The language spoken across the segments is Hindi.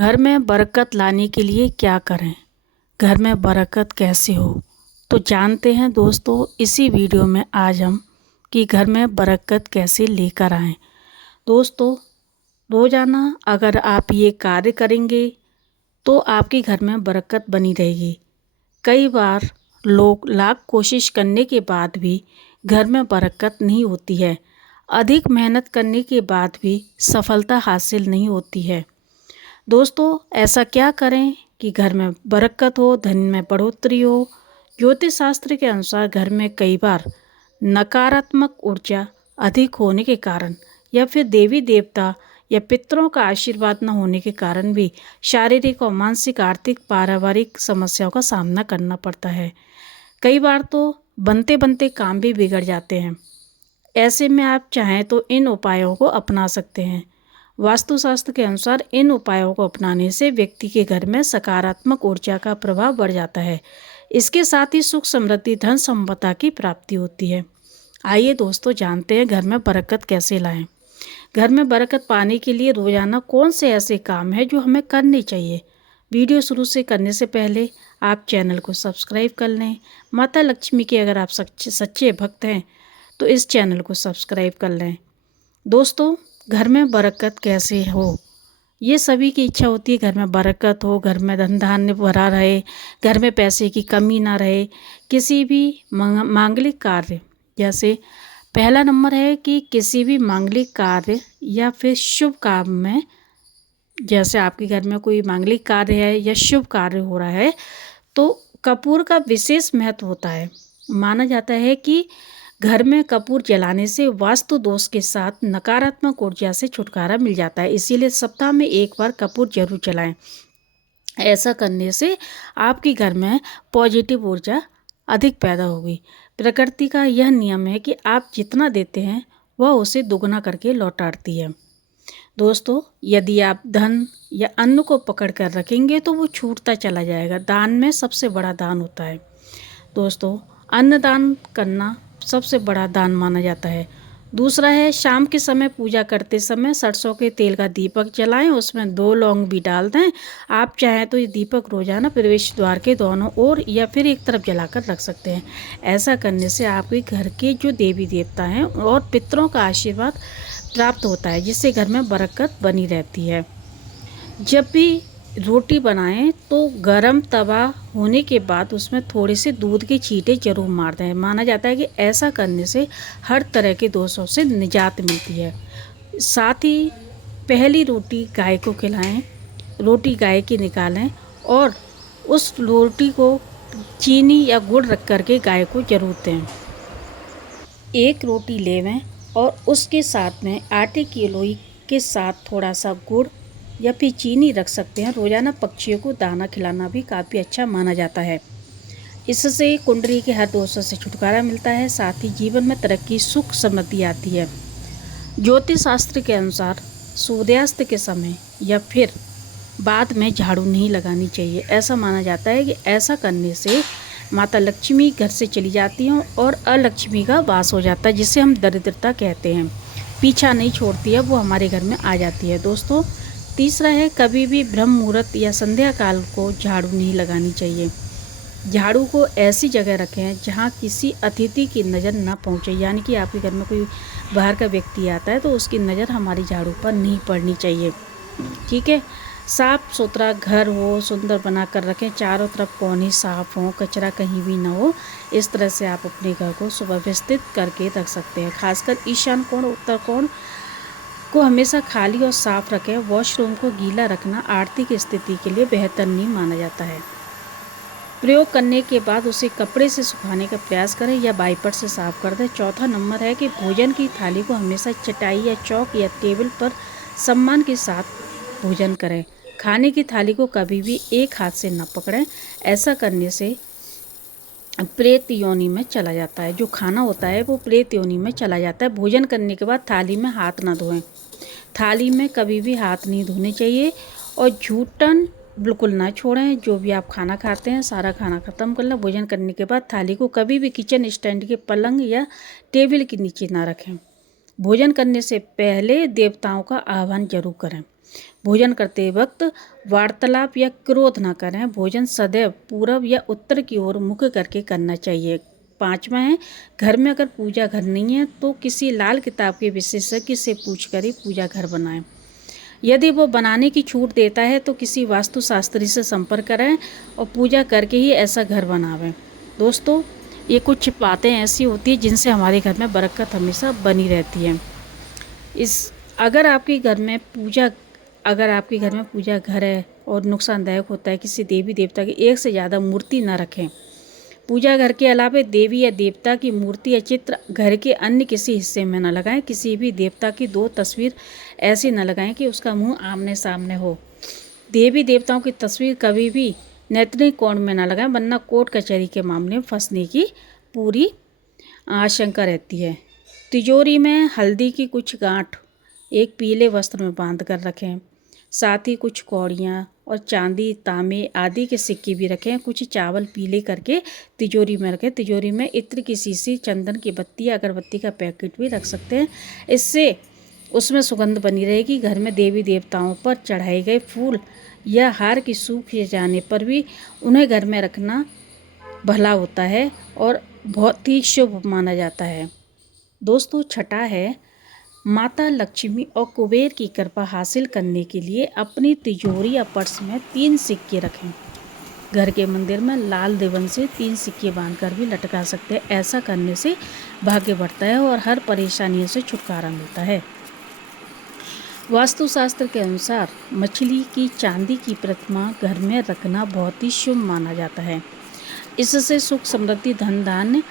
घर में बरकत लाने के लिए क्या करें? घर में बरकत कैसे हो? तो जानते हैं दोस्तों इसी वीडियो में आज हम कि घर में बरकत कैसे लेकर आएं। दोस्तों, रोज़ाना अगर आप ये कार्य करेंगे तो आपके घर में बरकत बनी रहेगी। कई बार लोग लाख कोशिश करने के बाद भी घर में बरकत नहीं होती है। अधिक मेहनत करने के बाद भी सफलता हासिल नहीं होती है। दोस्तों, ऐसा क्या करें कि घर में बरकत हो, धन में बढ़ोतरी हो? ज्योतिष शास्त्र के अनुसार घर में कई बार नकारात्मक ऊर्जा अधिक होने के कारण या फिर देवी देवता या पितरों का आशीर्वाद न होने के कारण भी शारीरिक और मानसिक, आर्थिक, पारिवारिक समस्याओं का सामना करना पड़ता है। कई बार तो बनते बनते काम भी बिगड़ जाते हैं। ऐसे में आप चाहें तो इन उपायों को अपना सकते हैं। वास्तुशास्त्र के अनुसार इन उपायों को अपनाने से व्यक्ति के घर में सकारात्मक ऊर्जा का प्रभाव बढ़ जाता है। इसके साथ ही सुख, समृद्धि, धन संपदा की प्राप्ति होती है। आइए दोस्तों, जानते हैं घर में बरकत कैसे लाएं। घर में बरकत पाने के लिए रोजाना कौन से ऐसे काम हैं जो हमें करने चाहिए। वीडियो शुरू से करने से पहले आप चैनल को सब्सक्राइब कर लें। माता लक्ष्मी के अगर आप सच्चे भक्त हैं तो इस चैनल को सब्सक्राइब कर लें। दोस्तों, घर में बरकत कैसे हो, ये सभी की इच्छा होती है। घर में बरकत हो, घर में धन धान्य भरा रहे, घर में पैसे की कमी ना रहे। किसी भी मांगलिक कार्य, जैसे पहला नंबर है कि किसी भी मांगलिक कार्य या फिर शुभ काम में, जैसे आपके घर में कोई मांगलिक कार्य है या शुभ कार्य हो रहा है तो कपूर का विशेष महत्व होता है। माना जाता है कि घर में कपूर जलाने से वास्तु दोष के साथ नकारात्मक ऊर्जा से छुटकारा मिल जाता है। इसीलिए सप्ताह में एक बार कपूर जरूर जलाएं। ऐसा करने से आपके घर में पॉजिटिव ऊर्जा अधिक पैदा होगी। प्रकृति का यह नियम है कि आप जितना देते हैं वह उसे दुगना करके लौटाती है। दोस्तों, यदि आप धन या अन्न को पकड़ कर रखेंगे तो वो छूटता चला जाएगा। दान में सबसे बड़ा दान होता है। दोस्तों, अन्न दान करना सबसे बड़ा दान माना जाता है। दूसरा है, शाम के समय पूजा करते समय सरसों के तेल का दीपक जलाएं, उसमें 2 लौंग भी डाल दें। आप चाहें तो ये दीपक रोजाना प्रवेश द्वार के दोनों ओर या फिर एक तरफ जलाकर रख सकते हैं। ऐसा करने से आपके घर के जो देवी देवता हैं और पितरों का आशीर्वाद प्राप्त होता है, जिससे घर में बरकत बनी रहती है। जब भी रोटी बनाएं तो गरम तवा होने के बाद उसमें थोड़े से दूध के छींटे जरूर मार दें। माना जाता है कि ऐसा करने से हर तरह के दोषों से निजात मिलती है। साथ ही पहली रोटी गाय को खिलाएं, रोटी गाय की निकालें और उस रोटी को चीनी या गुड़ रख करके गाय को जरूर दें। एक रोटी लेवें और उसके साथ में आटे की लोई के साथ थोड़ा सा गुड़ या फिर चीनी रख सकते हैं। रोजाना पक्षियों को दाना खिलाना भी काफ़ी अच्छा माना जाता है। इससे कुंडली के हर दोषों से छुटकारा मिलता है। साथ ही जीवन में तरक्की, सुख, समृद्धि आती है। ज्योतिष शास्त्र के अनुसार सूर्यास्त के समय या फिर बाद में झाड़ू नहीं लगानी चाहिए। ऐसा माना जाता है कि ऐसा करने से माता लक्ष्मी घर से चली जाती हैं और अलक्ष्मी का वास हो जाता है, जिसे हम दरिद्रता कहते हैं। पीछा नहीं छोड़ती है, वो हमारे घर में आ जाती है। दोस्तों, तीसरा है, कभी भी ब्रह्म मुहूर्त या संध्या काल को झाड़ू नहीं लगानी चाहिए। झाड़ू को ऐसी जगह रखें जहाँ किसी अतिथि की नज़र ना पहुँचे, यानी कि आपके घर में कोई बाहर का व्यक्ति आता है तो उसकी नज़र हमारी झाड़ू पर नहीं पड़नी चाहिए। ठीक है। साफ सुथरा घर हो, सुंदर बना कर रखें। चारों तरफ कोने साफ हो, कचरा कहीं भी ना हो। इस तरह से आप अपने घर को सुव्यवस्थित करके रख सकते हैं। खासकर ईशान कोण, उत्तर कोण को हमेशा खाली और साफ रखें। वॉशरूम को गीला रखना आर्थिक स्थिति के लिए बेहतर नहीं माना जाता है। प्रयोग करने के बाद उसे कपड़े से सुखाने का प्रयास करें या वाइपर से साफ कर दें। चौथा नंबर है कि भोजन की थाली को हमेशा चटाई या चौक या टेबल पर सम्मान के साथ भोजन करें। खाने की थाली को कभी भी एक हाथ से न पकड़ें। ऐसा करने से प्रेत योनि में चला जाता है। जो खाना होता है वो प्रेत योनि में चला जाता है। भोजन करने के बाद थाली में हाथ ना धोएं। थाली में कभी भी हाथ नहीं धोने चाहिए और जूठन बिल्कुल ना छोड़ें। जो भी आप खाना खाते हैं सारा खाना ख़त्म कर लें। भोजन करने के बाद थाली को कभी भी किचन स्टैंड के पलंग या टेबल के नीचे ना रखें। भोजन करने से पहले देवताओं का आह्वान जरूर करें। भोजन करते वक्त वार्तालाप या क्रोध न करें। भोजन सदैव पूरब या उत्तर की ओर मुख करके करना चाहिए। 5वां है, घर में अगर पूजा घर नहीं है तो किसी लाल किताब के विशेषज्ञ से पूछकर ही पूजा घर बनाएं। यदि वो बनाने की छूट देता है तो किसी वास्तुशास्त्री से संपर्क करें और पूजा करके ही ऐसा घर बनावें। दोस्तों, ये कुछ बातें ऐसी होती हैं जिनसे हमारे घर में बरकत हमेशा बनी रहती है। अगर आपके घर में पूजा घर है और नुकसानदायक होता है, किसी देवी देवता की एक से ज़्यादा मूर्ति न रखें। पूजा घर के अलावा देवी या देवता की मूर्ति या चित्र घर के अन्य किसी हिस्से में न लगाएं। किसी भी देवता की 2 तस्वीर ऐसी न लगाएं कि उसका मुंह आमने सामने हो। देवी देवताओं की तस्वीर कभी भी नैतिक कोण में न लगाएं, वरना कोर्ट कचहरी के मामले में फंसने की पूरी आशंका रहती है। तिजोरी में हल्दी की कुछ गांठ एक पीले वस्त्र में बांध कर रखें। साथ ही कुछ कौड़ियाँ और चांदी, तांबे आदि के सिक्के भी रखें। कुछ चावल पीले करके तिजोरी में रखें। तिजोरी में इत्र की शीशी, चंदन की बत्ती या अगरबत्ती का पैकेट भी रख सकते हैं। इससे उसमें सुगंध बनी रहेगी। घर में देवी देवताओं पर चढ़ाए गए फूल या हार की सूख जाने पर भी उन्हें घर में रखना भला होता है और बहुत ही शुभ माना जाता है। दोस्तों, छठा है, माता लक्ष्मी और कुबेर की कृपा हासिल करने के लिए अपनी तिजोरी या पर्स में 3 सिक्के रखें। घर के मंदिर में लाल रिबन से 3 सिक्के बांधकर भी लटका सकते हैं। ऐसा करने से भाग्य बढ़ता है और हर परेशानियों से छुटकारा मिलता है। वास्तुशास्त्र के अनुसार मछली की चांदी की प्रतिमा घर में रखना बहुत ही शुभ माना जाता है। इससे सुख, समृद्धि, धन धान्य,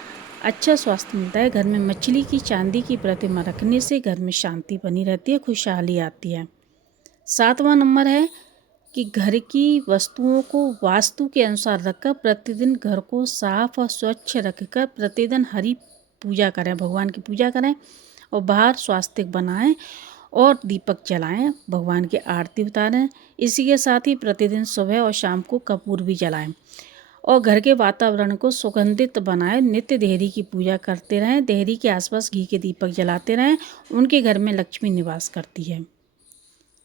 अच्छा स्वास्थ्य मिलता है। घर में मछली की चांदी की प्रतिमा रखने से घर में शांति बनी रहती है, खुशहाली आती है। 7वां नंबर है कि घर की वस्तुओं को वास्तु के अनुसार रखकर प्रतिदिन घर को साफ और स्वच्छ रखकर प्रतिदिन हरि पूजा करें, भगवान की पूजा करें और बाहर स्वास्तिक बनाएं और दीपक जलाएं, भगवान की आरती उतारें। इसी के साथ ही प्रतिदिन सुबह और शाम को कपूर भी जलाएं और घर के वातावरण को सुगंधित बनाएं। नित्य देहरी की पूजा करते रहें। देहरी के आसपास घी के दीपक जलाते रहें। उनके घर में लक्ष्मी निवास करती है।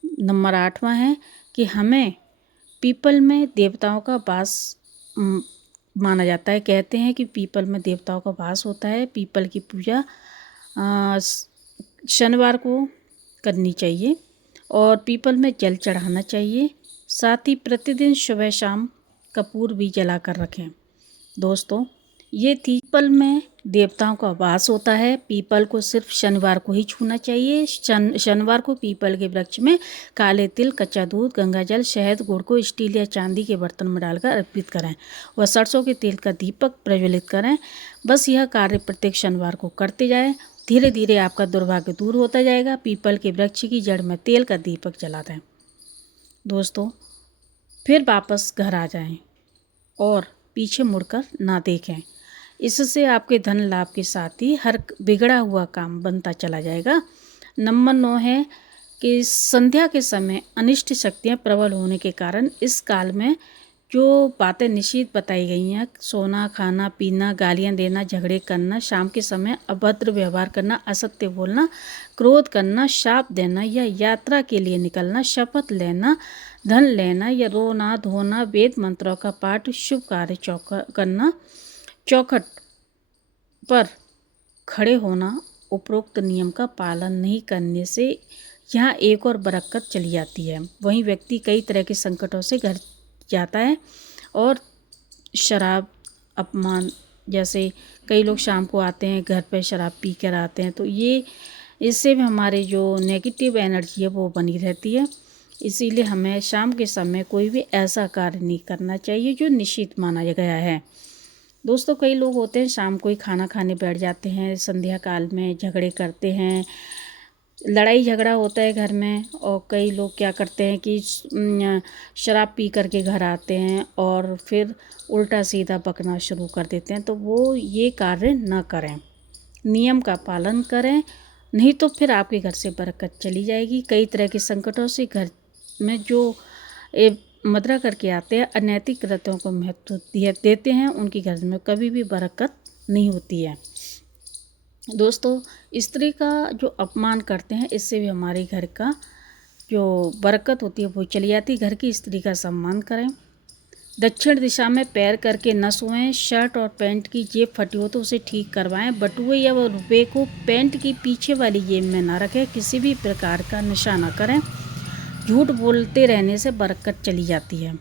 नंबर 8वां है कि हमें पीपल में देवताओं का वास माना जाता है। कहते हैं कि पीपल में देवताओं का वास होता है। पीपल की पूजा शनिवार को करनी चाहिए और पीपल में जल चढ़ाना चाहिए। साथ ही प्रतिदिन सुबह शाम कपूर भी जला कर रखें। दोस्तों, ये थी पीपल में देवताओं का वास होता है। पीपल को सिर्फ शनिवार को ही छूना चाहिए। शनिवार को पीपल के वृक्ष में काले तिल, कच्चा दूध, गंगाजल, शहद, गुड़ को स्टील या चांदी के बर्तन में डालकर अर्पित करें व सरसों के तेल का दीपक प्रज्वलित करें। बस यह कार्य प्रत्येक शनिवार को करते जाएं। धीरे धीरे आपका दुर्भाग्य दूर होता जाएगा। पीपल के वृक्ष की जड़ में तेल का दीपक जला दें। दोस्तों, फिर वापस घर आ जाएं और पीछे मुड़कर ना देखें। इससे आपके धन लाभ के साथ ही हर बिगड़ा हुआ काम बनता चला जाएगा। नंबर 9 है कि संध्या के समय अनिष्ट शक्तियाँ प्रबल होने के कारण इस काल में जो बातें निषिद्ध बताई गई हैं, सोना, खाना, पीना, गालियाँ देना, झगड़े करना, शाम के समय अभद्र व्यवहार करना, असत्य बोलना, क्रोध करना, शाप देना या यात्रा के लिए निकलना, शपथ लेना, धन लेना या रोना धोना, वेद मंत्रों का पाठ, शुभ कार्य करना, चौखट पर खड़े होना, उपरोक्त नियम का पालन नहीं करने से यहाँ एक और बरकत चली जाती है। वहीं व्यक्ति कई तरह के संकटों से घर जाता है और शराब, अपमान, जैसे कई लोग शाम को आते हैं घर पे शराब पी कर आते हैं, तो ये इससे भी हमारे जो नेगेटिव एनर्जी है वो बनी रहती है। इसीलिए हमें शाम के समय कोई भी ऐसा कार्य नहीं करना चाहिए जो निषिद्ध माना गया है। दोस्तों, कई लोग होते हैं शाम को ही खाना खाने बैठ जाते हैं, संध्या काल में झगड़े करते हैं, लड़ाई झगड़ा होता है घर में। और कई लोग क्या करते हैं कि शराब पी करके घर आते हैं और फिर उल्टा सीधा बकना शुरू कर देते हैं। तो वो ये कार्य न करें, नियम का पालन करें, नहीं तो फिर आपके घर से बरकत चली जाएगी। कई तरह के संकटों से घर में जो मदरा करके आते हैं, अनैतिक कृत्यों को महत्व देते हैं, उनकी घर में कभी भी बरकत नहीं होती है। दोस्तों, स्त्री का जो अपमान करते हैं, इससे भी हमारे घर का जो बरकत होती है वो चली जाती है। घर की स्त्री का सम्मान करें। दक्षिण दिशा में पैर करके न सोएं। शर्ट और पैंट की जेब फटी हो तो उसे ठीक करवाएं। बटुए या रुपये को पैंट की पीछे वाली जेब में न रखें। किसी भी प्रकार का नशा न करें। झूठ बोलते रहने से बरकत चली जाती है।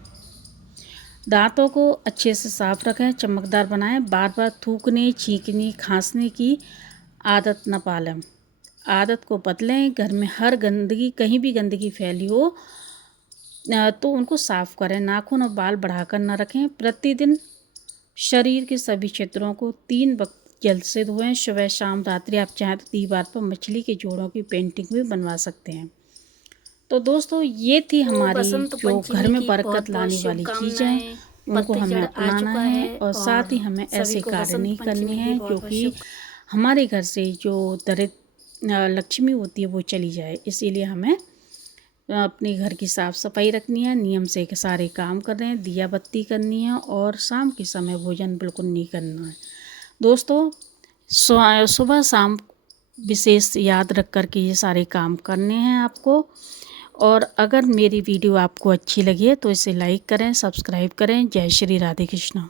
दांतों को अच्छे से साफ रखें, चमकदार बनाएं। बार बार थूकने, छींकने, खांसने की आदत न पालें। आदत को बदलें। घर में हर गंदगी, कहीं भी गंदगी फैली हो तो उनको साफ करें। नाखून और बाल बढ़ाकर न रखें। प्रतिदिन शरीर के सभी क्षेत्रों को 3 वक्त जल से धोएं, सुबह शाम रात्रि। आप चाहें तो दीवार पर मछली के जोड़ों की पेंटिंग भी बनवा सकते हैं। तो दोस्तों ये थी हमारी जो घर में बरकत लाने वाली चीज़ें, उनको हमें अपनाना है और साथ ही हमें ऐसे कार्य नहीं करने हैं जो कि हमारे घर से जो दरिद्र लक्ष्मी होती है वो चली जाए। इसीलिए हमें अपने घर की साफ़ सफाई रखनी है, नियम से सारे काम कर रहे हैं, दिया बत्ती करनी है और शाम के समय भोजन बिल्कुल नहीं करना है। दोस्तों सुबह शाम विशेष याद रख कर के ये सारे काम करने हैं आपको। और अगर मेरी वीडियो आपको अच्छी लगी है तो इसे लाइक करें, सब्सक्राइब करें। जय श्री राधे कृष्ण।